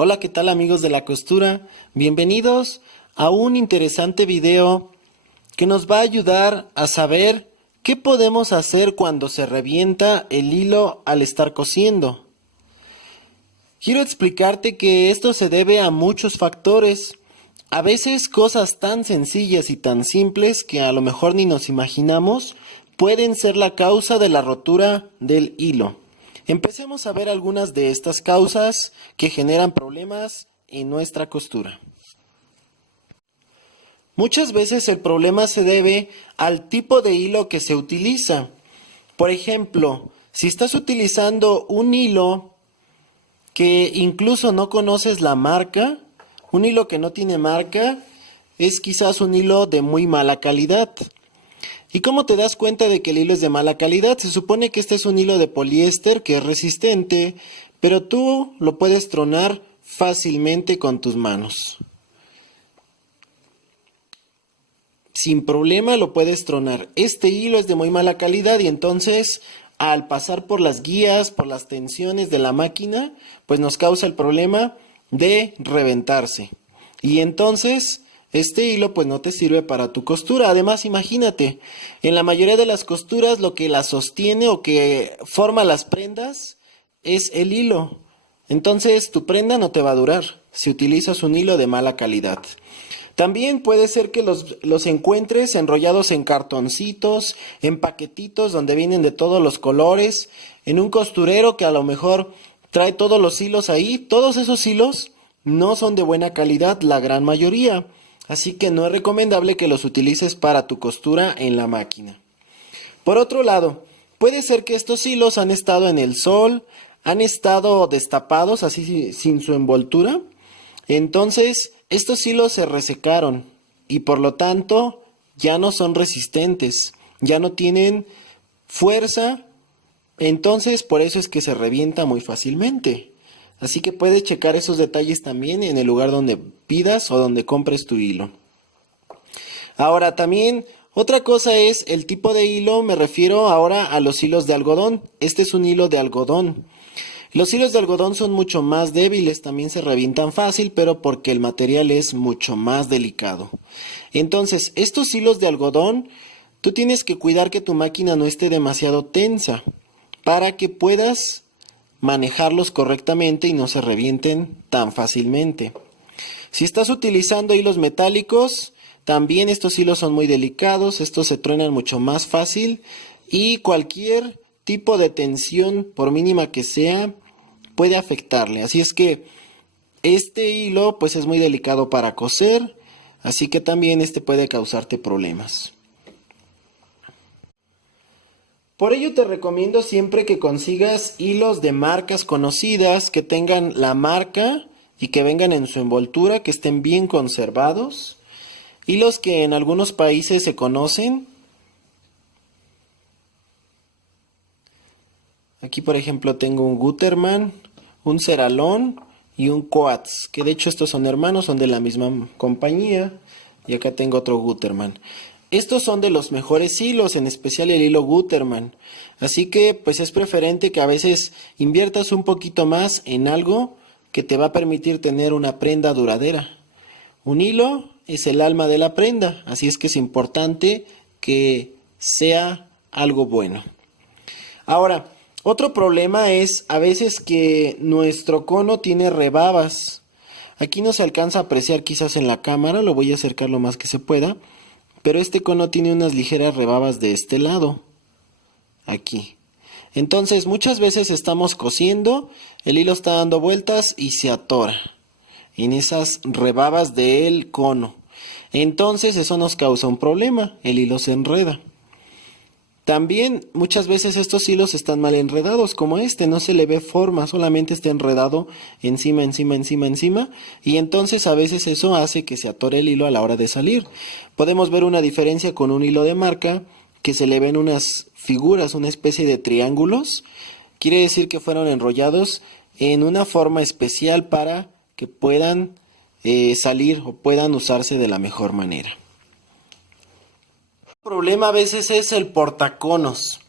Hola, ¿qué tal amigos de la costura? Bienvenidos a un interesante video que nos va a ayudar a saber qué podemos hacer cuando se revienta el hilo al estar cosiendo. Quiero explicarte que esto se debe a muchos factores, a veces cosas tan sencillas y tan simples que a lo mejor ni nos imaginamos pueden ser la causa de la rotura del hilo. Empecemos a ver algunas de estas causas que generan problemas en nuestra costura. Muchas veces el problema se debe al tipo de hilo que se utiliza. Por ejemplo, si estás utilizando un hilo que incluso no conoces la marca, un hilo que no tiene marca, es quizás un hilo de muy mala calidad. ¿Y cómo te das cuenta de que el hilo es de mala calidad? Se supone que este es un hilo de poliéster que es resistente, pero tú lo puedes tronar fácilmente con tus manos. Sin problema lo puedes tronar. Este hilo es de muy mala calidad y entonces al pasar por las guías, por las tensiones de la máquina, pues nos causa el problema de reventarse. Y entonces este hilo pues no te sirve para tu costura. Además, imagínate, en la mayoría de las costuras lo que la sostiene o que forma las prendas es el hilo. Entonces tu prenda no te va a durar si utilizas un hilo de mala calidad. También puede ser que los encuentres enrollados en cartoncitos, en paquetitos donde vienen de todos los colores, en un costurero que a lo mejor trae todos los hilos ahí. Todos esos hilos no son de buena calidad, la gran mayoría. Así que no es recomendable que los utilices para tu costura en la máquina. Por otro lado, puede ser que estos hilos han estado en el sol, han estado destapados así sin su envoltura. Entonces, estos hilos se resecaron y por lo tanto ya no son resistentes, ya no tienen fuerza. Entonces, por eso es que se revienta muy fácilmente. Así que puedes checar esos detalles también en el lugar donde pidas o donde compres tu hilo. Ahora también otra cosa es el tipo de hilo. Me refiero ahora a los hilos de algodón. Este es un hilo de algodón. Los hilos de algodón son mucho más débiles, también se revientan fácil, pero porque el material es mucho más delicado. Entonces, estos hilos de algodón, tú tienes que cuidar que tu máquina no esté demasiado tensa para que puedas manejarlos correctamente y no se revienten tan fácilmente. Si estás utilizando hilos metálicos, también estos hilos son muy delicados, estos se truenan mucho más fácil y cualquier tipo de tensión, por mínima que sea, puede afectarle. Así es que este hilo pues es muy delicado para coser, así que también este puede causarte problemas. Por ello te recomiendo siempre que consigas hilos de marcas conocidas, que tengan la marca y que vengan en su envoltura, que estén bien conservados. Hilos que en algunos países se conocen. Aquí por ejemplo tengo un Gutermann, un Ceralon y un Coats, que de hecho estos son hermanos, son de la misma compañía. Y acá tengo otro Gutermann. Estos son de los mejores hilos, en especial el hilo Gutermann. Así que pues es preferente que a veces inviertas un poquito más en algo que te va a permitir tener una prenda duradera. Un hilo es el alma de la prenda, así es que es importante que sea algo bueno. Ahora, otro problema es a veces que nuestro cono tiene rebabas. Aquí no se alcanza a apreciar quizás en la cámara, lo voy a acercar lo más que se pueda. Pero este cono tiene unas ligeras rebabas de este lado. Aquí. Entonces muchas veces estamos cosiendo, el hilo está dando vueltas y se atora en esas rebabas del cono. Entonces eso nos causa un problema, el hilo se enreda. También muchas veces estos hilos están mal enredados, como este, no se le ve forma, solamente está enredado encima, y entonces a veces eso hace que se atore el hilo a la hora de salir. Podemos ver una diferencia con un hilo de marca, que se le ven unas figuras, una especie de triángulos, quiere decir que fueron enrollados en una forma especial para que puedan salir o puedan usarse de la mejor manera. El problema a veces es el portaconos.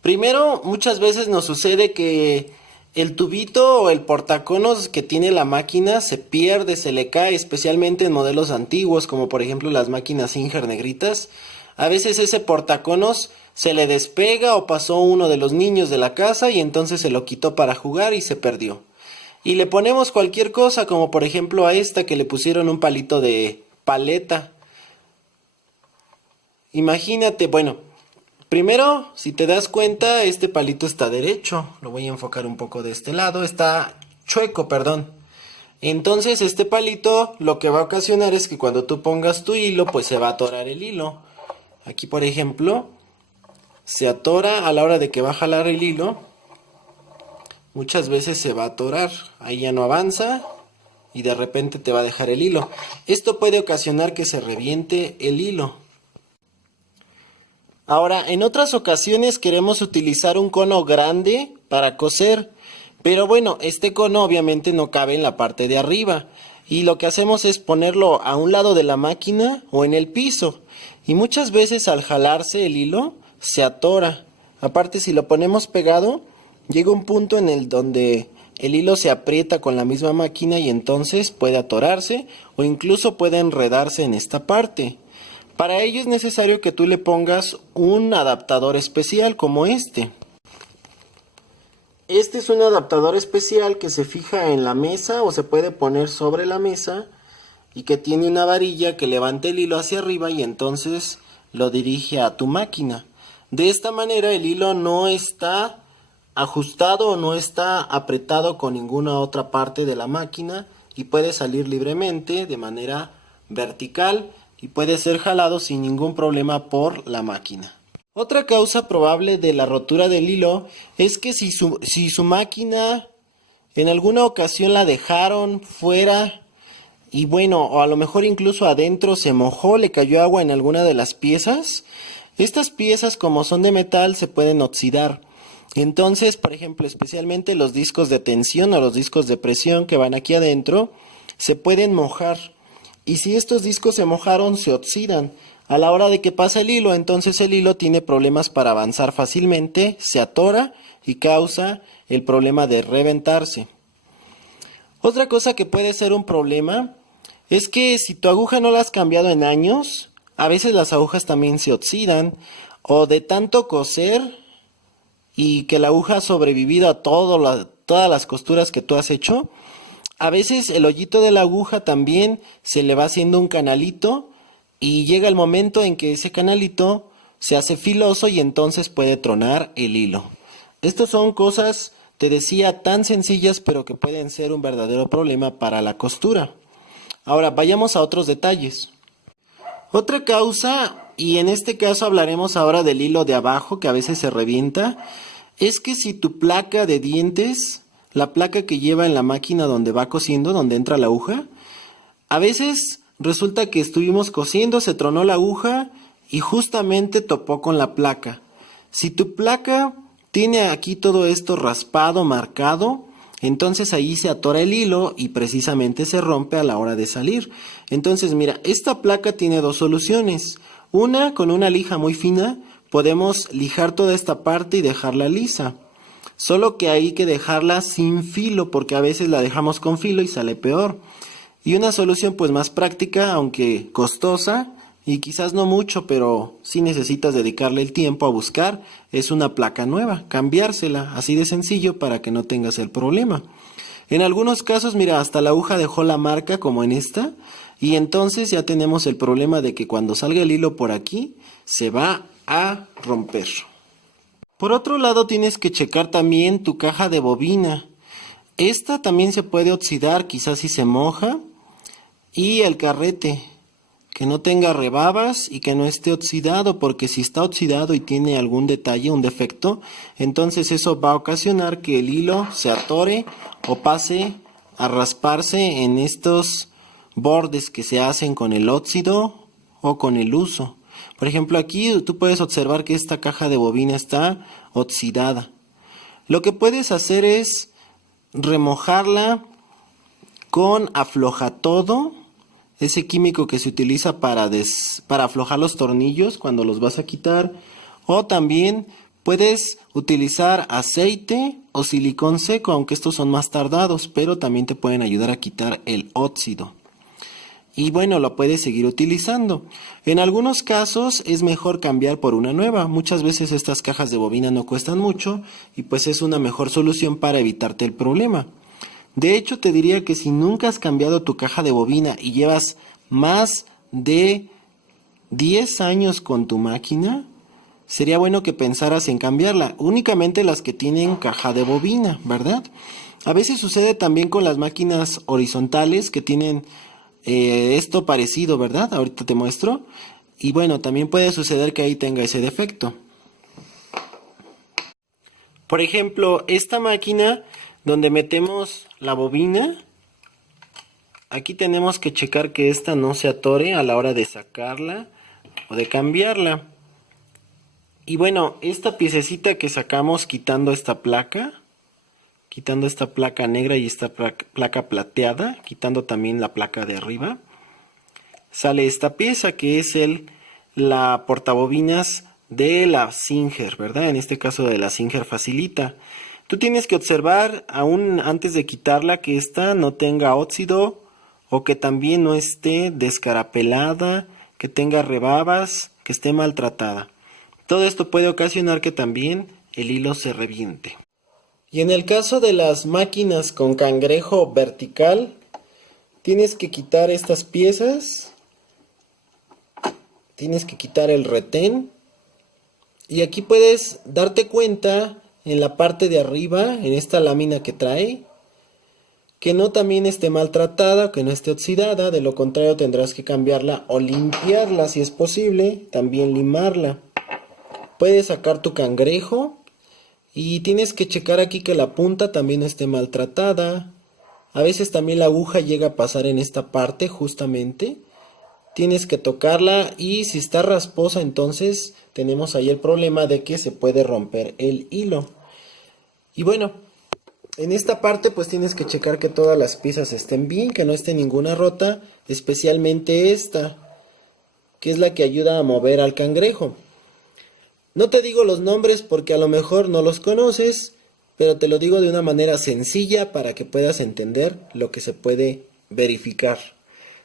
Primero, muchas veces nos sucede que El tubito o el portaconos que tiene la máquina se pierde, se le cae, especialmente en modelos antiguos, como por ejemplo las máquinas Singer negritas. A veces ese portaconos se le despega o pasó uno de los niños de la casa y entonces se lo quitó para jugar y se perdió. Y le ponemos cualquier cosa, como por ejemplo a esta que le pusieron un palito de paleta. Imagínate, bueno, primero, si te das cuenta, este palito está derecho. Lo voy a enfocar un poco de este lado. Está chueco, perdón. Entonces, este palito lo que va a ocasionar es que cuando tú pongas tu hilo, pues se va a atorar el hilo. Aquí, por ejemplo, se atora a la hora de que va a jalar el hilo. Muchas veces se va a atorar. Ahí ya no avanza y de repente te va a dejar el hilo. Esto puede ocasionar que se reviente el hilo. Ahora, en otras ocasiones queremos utilizar un cono grande para coser, pero bueno, este cono obviamente no cabe en la parte de arriba y lo que hacemos es ponerlo a un lado de la máquina o en el piso y muchas veces al jalarse el hilo se atora. Aparte, si lo ponemos pegado, llega un punto en el donde el hilo se aprieta con la misma máquina y entonces puede atorarse o incluso puede enredarse en esta parte. Para ello es necesario que tú le pongas un adaptador especial como este. Este es un adaptador especial que se fija en la mesa o se puede poner sobre la mesa y que tiene una varilla que levanta el hilo hacia arriba y entonces lo dirige a tu máquina. De esta manera el hilo no está ajustado o no está apretado con ninguna otra parte de la máquina y puede salir libremente de manera vertical y puede ser jalado sin ningún problema por la máquina. Otra causa probable de la rotura del hilo es que si su máquina en alguna ocasión la dejaron fuera y bueno, o a lo mejor incluso adentro se mojó, le cayó agua en alguna de las piezas, estas piezas como son de metal se pueden oxidar. Entonces, por ejemplo, especialmente los discos de tensión o los discos de presión que van aquí adentro, se pueden mojar. Y si estos discos se mojaron, se oxidan. A la hora de que pasa el hilo, entonces el hilo tiene problemas para avanzar fácilmente, se atora y causa el problema de reventarse. Otra cosa que puede ser un problema es que si tu aguja no la has cambiado en años, a veces las agujas también se oxidan o de tanto coser y que la aguja ha sobrevivido a todas las costuras que tú has hecho, a veces el hoyito de la aguja también se le va haciendo un canalito y llega el momento en que ese canalito se hace filoso y entonces puede tronar el hilo. Estas son cosas, te decía, tan sencillas pero que pueden ser un verdadero problema para la costura. Ahora vayamos a otros detalles. Otra causa, y en este caso hablaremos ahora del hilo de abajo que a veces se revienta, es que si tu placa de dientes, la placa que lleva en la máquina donde va cosiendo, donde entra la aguja, a veces resulta que estuvimos cosiendo, se tronó la aguja y justamente topó con la placa. Si tu placa tiene aquí todo esto raspado, marcado, entonces ahí se atora el hilo y precisamente se rompe a la hora de salir. Entonces mira, esta placa tiene dos soluciones. Una, con una lija muy fina, podemos lijar toda esta parte y dejarla lisa. Solo que hay que dejarla sin filo porque a veces la dejamos con filo y sale peor. Y una solución pues más práctica, aunque costosa y quizás no mucho, pero sí necesitas dedicarle el tiempo a buscar, es una placa nueva, cambiársela, así de sencillo para que no tengas el problema. En algunos casos, mira, hasta la aguja dejó la marca como en esta y entonces ya tenemos el problema de que cuando salga el hilo por aquí se va a romper. Por otro lado, tienes que checar también tu caja de bobina. Esta también se puede oxidar, quizás si se moja. Y el carrete, que no tenga rebabas y que no esté oxidado, porque si está oxidado y tiene algún detalle, un defecto, entonces eso va a ocasionar que el hilo se atore o pase a rasparse en estos bordes que se hacen con el óxido o con el uso. Por ejemplo, aquí tú puedes observar que esta caja de bobina está oxidada. Lo que puedes hacer es remojarla con aflojatodo, ese químico que se utiliza para aflojar los tornillos cuando los vas a quitar, o también puedes utilizar aceite o silicón seco, aunque estos son más tardados, pero también te pueden ayudar a quitar el óxido. Y bueno, lo puedes seguir utilizando. En algunos casos es mejor cambiar por una nueva. Muchas veces estas cajas de bobina no cuestan mucho y pues es una mejor solución para evitarte el problema. De hecho, te diría que si nunca has cambiado tu caja de bobina y llevas más de 10 años con tu máquina, sería bueno que pensaras en cambiarla. Únicamente las que tienen caja de bobina, ¿verdad? A veces sucede también con las máquinas horizontales que tienen esto parecido, ¿verdad? Ahorita te muestro. Y bueno, también puede suceder que ahí tenga ese defecto. Por ejemplo, esta máquina donde metemos la bobina, aquí tenemos que checar que esta no se atore a la hora de sacarla o de cambiarla. Y bueno, esta piececita que sacamos quitando esta placa negra y esta placa plateada, quitando también la placa de arriba, sale esta pieza que es la portabobinas de la Singer, ¿verdad? En este caso de la Singer Facilita. Tú tienes que observar aún antes de quitarla que esta no tenga óxido o que también no esté descarapelada, que tenga rebabas, que esté maltratada. Todo esto puede ocasionar que también el hilo se reviente. Y en el caso de las máquinas con cangrejo vertical, tienes que quitar estas piezas, tienes que quitar el retén, y aquí puedes darte cuenta en la parte de arriba, en esta lámina que trae, que no también esté maltratada, que no esté oxidada. De lo contrario tendrás que cambiarla o limpiarla si es posible, también limarla. Puedes sacar tu cangrejo y tienes que checar aquí que la punta también esté maltratada. A veces también la aguja llega a pasar en esta parte justamente. Tienes que tocarla y si está rasposa entonces tenemos ahí el problema de que se puede romper el hilo. Y bueno, en esta parte pues tienes que checar que todas las piezas estén bien, que no esté ninguna rota, especialmente esta, que es la que ayuda a mover al cangrejo. No te digo los nombres porque a lo mejor no los conoces, pero te lo digo de una manera sencilla para que puedas entender lo que se puede verificar.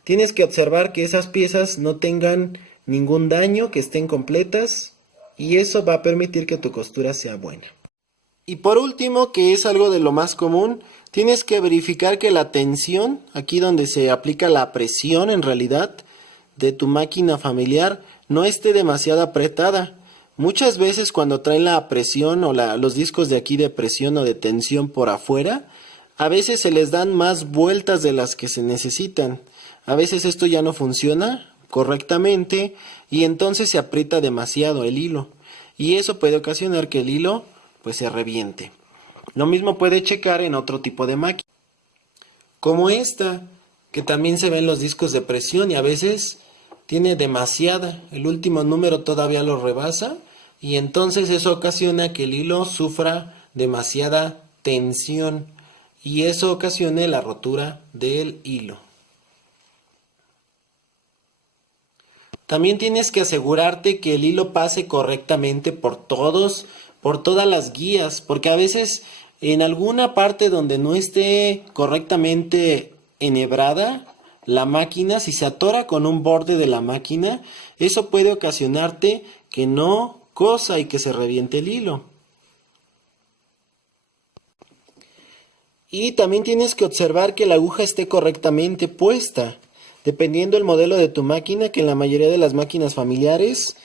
Tienes que observar que esas piezas no tengan ningún daño, que estén completas, y eso va a permitir que tu costura sea buena. Y por último, que es algo de lo más común, tienes que verificar que la tensión, aquí donde se aplica la presión en realidad de tu máquina familiar, no esté demasiado apretada. Muchas veces cuando traen la presión o los discos de aquí de presión o de tensión por afuera, a veces se les dan más vueltas de las que se necesitan. A veces esto ya no funciona correctamente y entonces se aprieta demasiado el hilo. Y eso puede ocasionar que el hilo pues se reviente. Lo mismo puede checar en otro tipo de máquina, como esta, que también se ven los discos de presión y a veces tiene demasiada. El último número todavía lo rebasa y entonces eso ocasiona que el hilo sufra demasiada tensión y eso ocasione la rotura del hilo. También tienes que asegurarte que el hilo pase correctamente por todas las guías, porque a veces en alguna parte donde no esté correctamente enhebrada la máquina, si se atora con un borde de la máquina, eso puede ocasionarte que no cosa y que se reviente el hilo. Y también tienes que observar que la aguja esté correctamente puesta. Dependiendo del modelo de tu máquina, que en la mayoría de las máquinas familiares,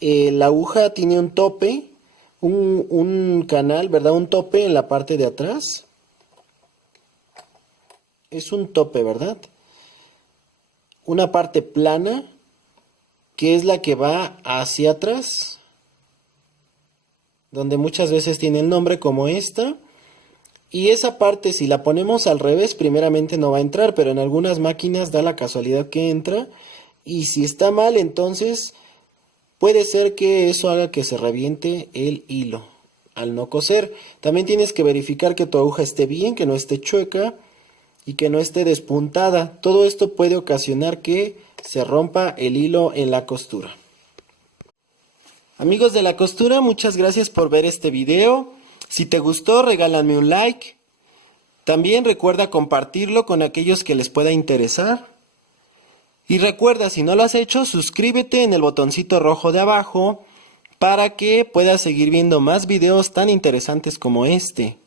la aguja tiene un tope, un canal, ¿verdad? Un tope en la parte de atrás. Es un tope, ¿verdad? Una parte plana, que es la que va hacia atrás, donde muchas veces tiene el nombre como esta. Y esa parte, si la ponemos al revés, primeramente no va a entrar, pero en algunas máquinas da la casualidad que entra. Y si está mal, entonces puede ser que eso haga que se reviente el hilo al no coser. También tienes que verificar que tu aguja esté bien, que no esté chueca y que no esté despuntada. Todo esto puede ocasionar que se rompa el hilo en la costura. Amigos de la costura, muchas gracias por ver este video. Si te gustó, regálame un like. También recuerda compartirlo con aquellos que les pueda interesar. Y recuerda, si no lo has hecho, suscríbete en el botoncito rojo de abajo para que puedas seguir viendo más videos tan interesantes como este.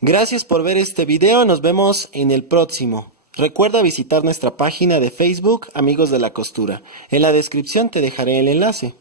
Gracias por ver este video, nos vemos en el próximo. Recuerda visitar nuestra página de Facebook, Amigos de la Costura. En la descripción te dejaré el enlace.